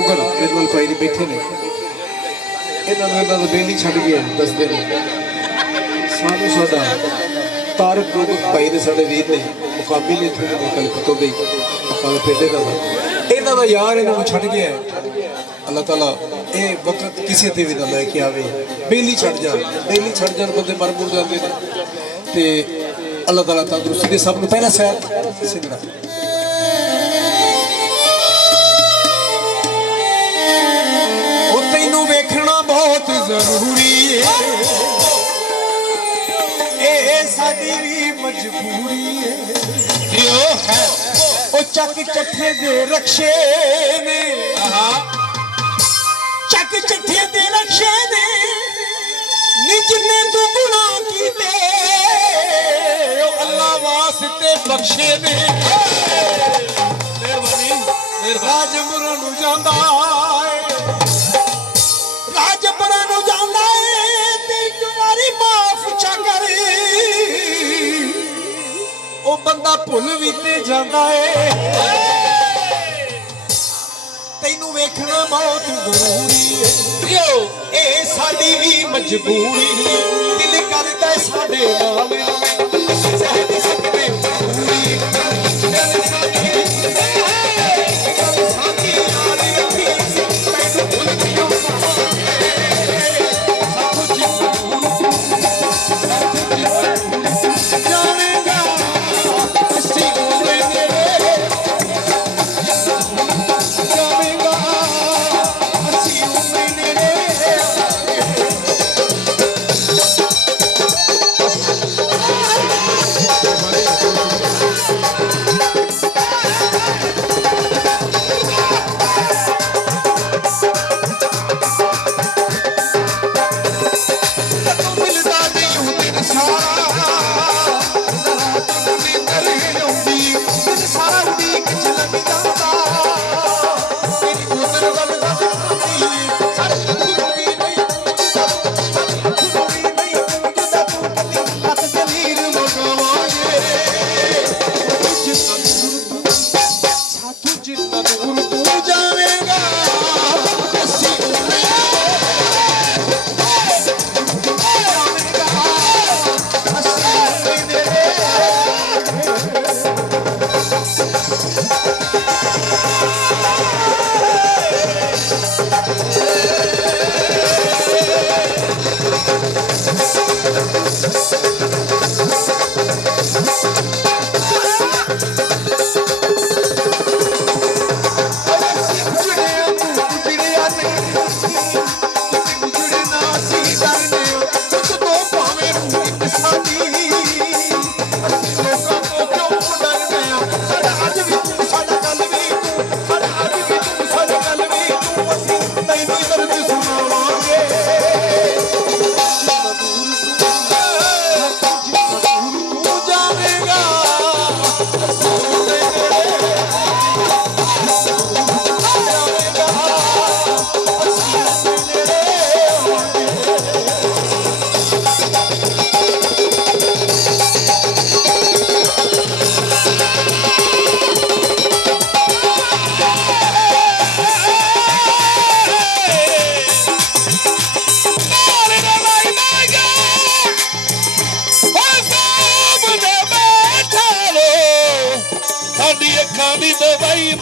नौकर निर्मल भाई जी बैठे ने इन्होंने बेली छड़ गया दसते हैं सानू साडा तारक गोबिंद भाई ने साडे वीर ने मुकाबले ने थे कल तो गई कल पेटे का इन्हों का यार इन्होंने छड़ गया अल्लाह ताला ये वक्त किसी ते भी ना लैके आवे बेली छड़ जान बंदे मर मुर जाते हैं तो अल्लाह ताला तंदुरुस्ती दे सब नूं पहला सैर सिमरा तैनू वेखना बहुत जरूरी है साडी भी मजबूरी है ओ चक चट्ठे दे रक्षे ने चक चट्ठे दे रक्षे ने जिन्ने तू गुनाह कीते ओ अल्लाह वास्ते बख्शे ने राजपुरा नूं जांदा बंदा भुल भी ते जांदा है तैनू वेखना बहुत जरूरी है ए साडी भी मजबूरी दिल करदा साडे नाल ਅੱਖਾਂ ਦੀ ਦਵਾਈ